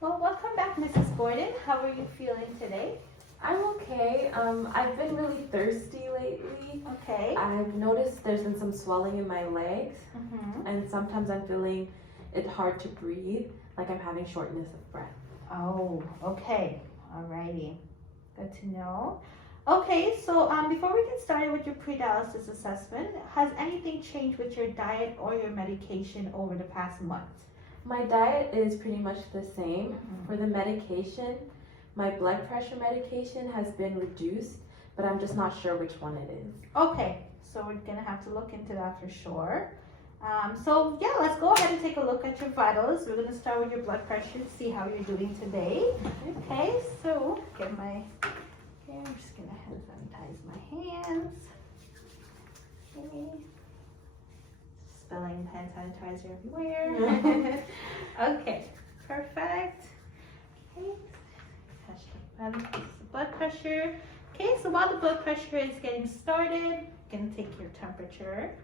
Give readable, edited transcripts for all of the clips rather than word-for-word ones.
Well, welcome back, Mrs. Gordon. How are you feeling today? I'm okay. I've been really thirsty lately. Okay. I've noticed there's been some swelling in my legs, Mm-hmm. and sometimes I'm feeling it hard to breathe, like I'm having shortness of breath. Oh, okay. Alrighty. Good to know. Okay, so before we get started with your pre-dialysis assessment, has anything changed with your diet or your medication over the past month? My diet is pretty much the same. Mhm. For the medication, my blood pressure medication has been reduced, but I'm just not sure which one it is. Okay, so we're gonna have to look into that for sure. So yeah, let's go ahead and take a look at your vitals. We're gonna start with your blood pressure, see how you're doing today. Okay, so get my here. I'm just gonna hand sanitize my hands. Okay. Spilling hand sanitizer everywhere. Okay, perfect. Okay, touch the blood pressure. Okay, so while the blood pressure is getting started, you can take your temperature.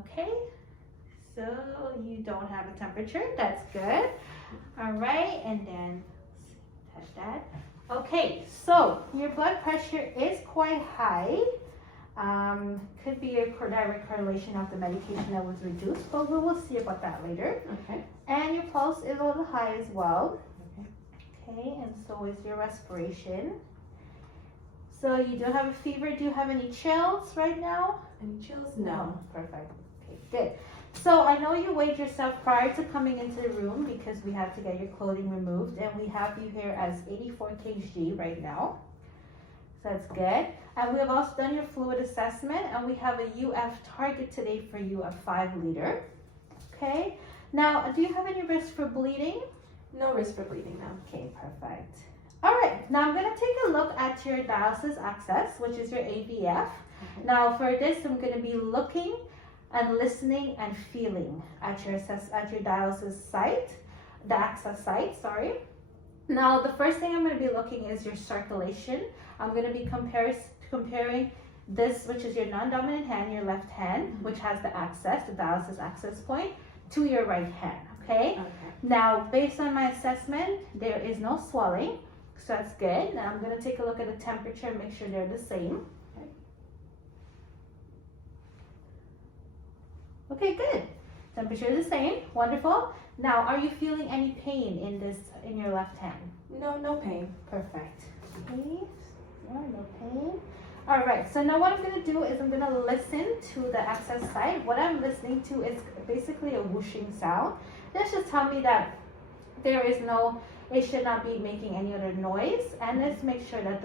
Okay, so you don't have a temperature, that's good. All right, and then touch that. Okay, so your blood pressure is quite high. Could be a direct correlation of the medication that was reduced, but we will see about that later. Okay. And your pulse is a little high as well. Okay. Okay, and so is your respiration. So you don't have a fever. Do you have any chills right now? Any chills? No. Perfect. Okay, good. So I know you weighed yourself prior to coming into the room because we have to get your clothing removed, and we have you here as 84 kg right now. So that's good. And we have also done your fluid assessment, and we have a UF target today for you of 5 liter. Okay. Now, do you have any risk for bleeding? No risk for bleeding now. Okay, perfect. All right, now I'm going to take a look at your dialysis access, which is your AVF. Okay. Now, for this, I'm going to be looking and listening and feeling at your dialysis site, the access site, sorry. Now, the first thing I'm going to be looking is your circulation. I'm going to be comparing this, which is your non-dominant hand, your left hand, which has the access, the dialysis access point, to your right hand, okay? Okay. Now, based on my assessment, there is no swelling, so that's good. Now, I'm going to take a look at the temperature and make sure they're the same. Okay, good. Temperature is the same. Wonderful. Now, are you feeling any pain in your left hand? No pain. Perfect. Okay. No pain. All right. So now what I'm going to do is I'm going to listen to the access site. What I'm listening to is basically a whooshing sound. This just tell me that it should not be making any other noise. And let's make sure that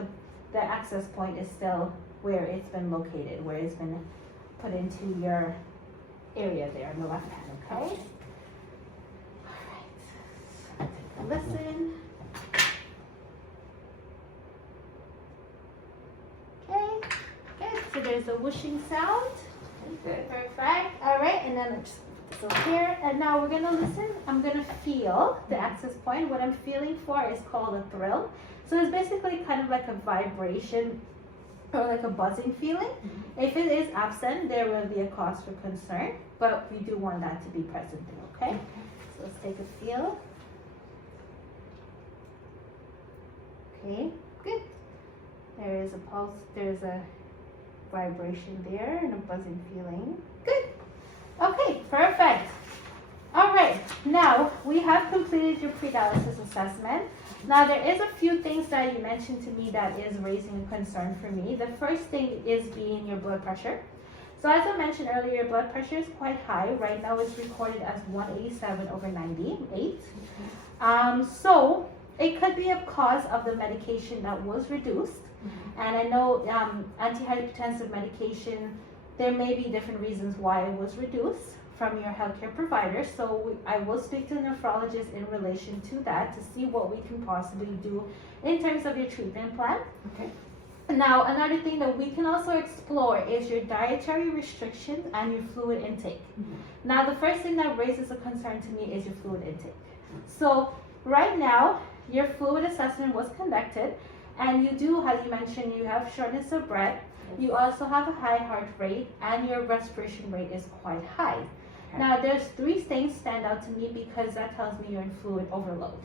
the access point is still where it's been located, where it's been put into your area there on the left hand, okay? All right, listen. Okay, good. So there's a whooshing sound. Good. Perfect. All right, and then so here, and now we're gonna listen. I'm gonna feel the access point. What I'm feeling for is called a thrill. So it's basically kind of like a vibration or like a buzzing feeling. If it is absent, there will be a cause for concern, but we do want that to be present there, okay? So let's take a feel. Okay, good. There is a pulse, there's a vibration there and a buzzing feeling. Good. Okay, perfect. All right, now we have completed your pre-dialysis assessment. Now there is a few things that you mentioned to me that is raising a concern for me. The first thing is being your blood pressure. So as I mentioned earlier, your blood pressure is quite high. Right now it's recorded as 187/98. So it could be a cause of the medication that was reduced. And I know antihypertensive medication, there may be different reasons why it was reduced from your healthcare provider. So I will speak to the nephrologist in relation to that to see what we can possibly do in terms of your treatment plan. Okay. Now, another thing that we can also explore is your dietary restrictions and your fluid intake. Now, the first thing that raises a concern to me is your fluid intake. So right now, your fluid assessment was conducted, and you do, as you mentioned, you have shortness of breath. You also have a high heart rate, and your respiration rate is quite high. Okay. Now, there's 3 things stand out to me because that tells me you're in fluid overload.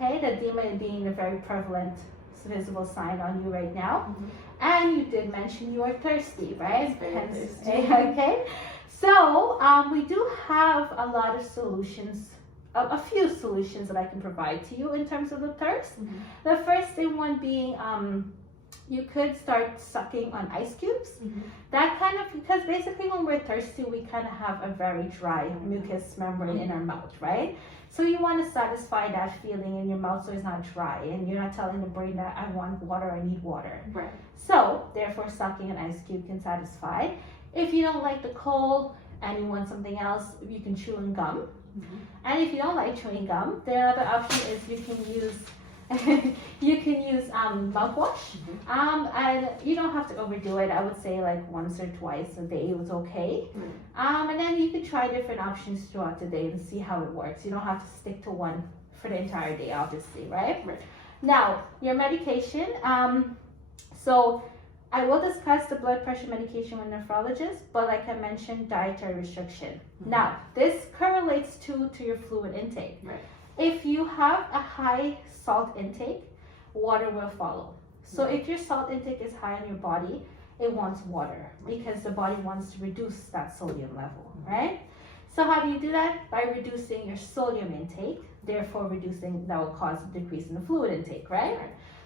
Okay, the edema being a very prevalent visible sign on you right now. And you did mention you are thirsty, right? Very thirsty. Okay, so we do have a lot of solutions, a few solutions that I can provide to you in terms of the thirst. The first one being you could start sucking on ice cubes. That kind of, because basically when we're thirsty, we kind of have a very dry mucous membrane in our mouth, right? So you want to satisfy that feeling in your mouth so it's not dry and you're not telling the brain that I want water, I need water. Right. So therefore sucking an ice cube can satisfy. If you don't like the cold and you want something else, you can chew on gum. And if you don't like chewing gum, the other option is you can use mouthwash. And you don't have to overdo it. I would say like once or twice a day was okay. And then you can try different options throughout the day and see how it works. You don't have to stick to one for the entire day, obviously, right? Now, your medication. So I will discuss the blood pressure medication with nephrologists, but like I mentioned, dietary restriction. Now, this correlates to your fluid intake. If you have a high salt intake, water will follow. So if your salt intake is high in your body, it wants water because the body wants to reduce that sodium level, right? So how do you do that? By reducing your sodium intake, therefore that will cause a decrease in the fluid intake, right?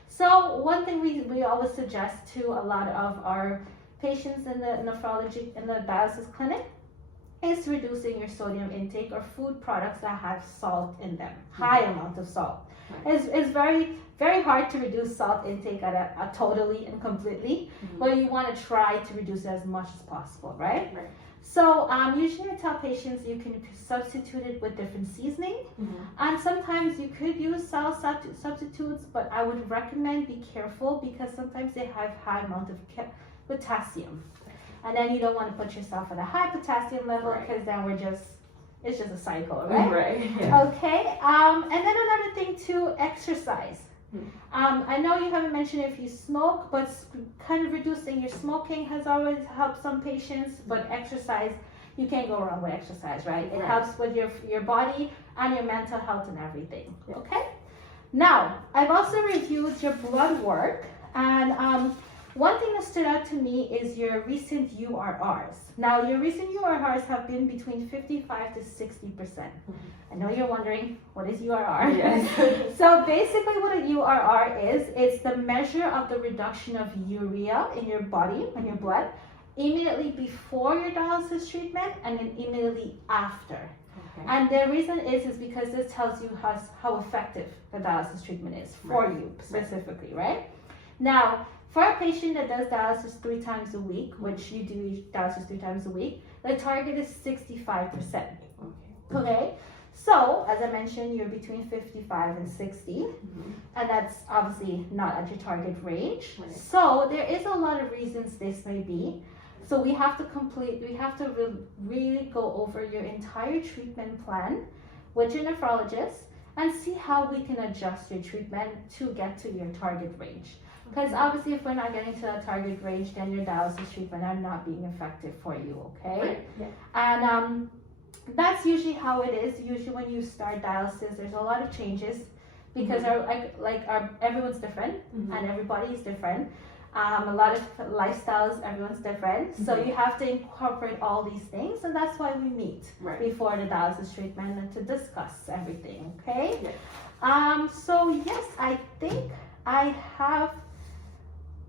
So one thing we always suggest to a lot of our patients in the nephrology, in the dialysis clinic, is reducing your sodium intake or food products that have salt in them, high amount of salt. It's very, very hard to reduce salt intake at a totally and completely, but you want to try to reduce it as much as possible, right? So usually I tell patients you can substitute it with different seasoning, and sometimes you could use salt substitutes, but I would recommend be careful because sometimes they have high amount of potassium. And then you don't want to put yourself at a high potassium level because then it's just a cycle, right? Okay, and then another thing too, exercise. I know you haven't mentioned if you smoke, but kind of reducing your smoking has always helped some patients, but exercise, you can't go wrong with exercise, right? It helps with your body and your mental health and everything, okay? Now, I've also reviewed your blood work, and one thing that stood out to me is your recent URRs. Now, your recent URRs have been between 55 to 60%. I know you're wondering, what is URR? Yes. So basically what a URR is, it's the measure of the reduction of urea in your body, in your blood, immediately before your dialysis treatment and then immediately after. And the reason is because this tells you how effective the dialysis treatment is for you specifically, right? Now, for a patient that does dialysis 3 times a week, which you do dialysis 3 times a week, the target is 65%. Okay? So, as I mentioned, you're between 55 and 60, and that's obviously not at your target range. So, there is a lot of reasons this may be. So, we have to really go over your entire treatment plan with your nephrologist and see how we can adjust your treatment to get to your target range. Because obviously if we're not getting to that target range, then your dialysis treatment are not being effective for you, okay? And that's usually how it is. Usually when you start dialysis, there's a lot of changes because everyone's different and everybody is different. A lot of lifestyles, everyone's different. So you have to incorporate all these things, and that's why we meet before the dialysis treatment and to discuss everything, okay? So yes, I think I have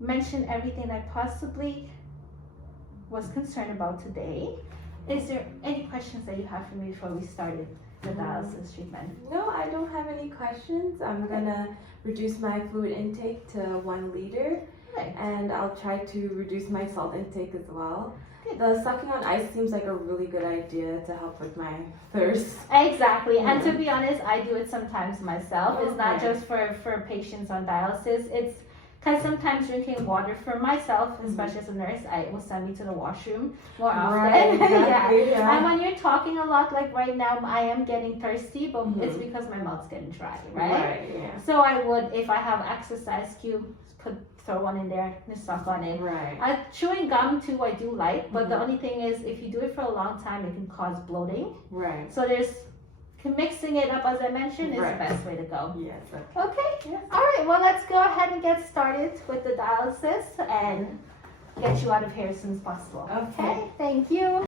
mentioned everything I possibly was concerned about today. Is there any questions that you have for me before we started the dialysis treatment? No, I don't have any questions. I'm gonna reduce my fluid intake to 1 liter. And I'll try to reduce my salt intake as well. The sucking on ice seems like a really good idea to help with my thirst. Exactly, and to be honest, I do it sometimes myself. It's not just for patients on dialysis. It's Because sometimes drinking water for myself, especially as a nurse, it will send me to the washroom more often. Right, exactly, yeah. And when you're talking a lot, like right now, I am getting thirsty, but it's because my mouth's getting dry, right? Right, yeah. So I would, if I have exercise cube, throw one in there and suck on it. Right. Chewing gum too, I do like, but the only thing is, if you do it for a long time, it can cause bloating. Right. So mixing it up, as I mentioned, is the best way to go. Yes. Okay. Yes. All right. Well, let's go ahead and get started with the dialysis and get you out of here as soon as possible. Okay. Thank you.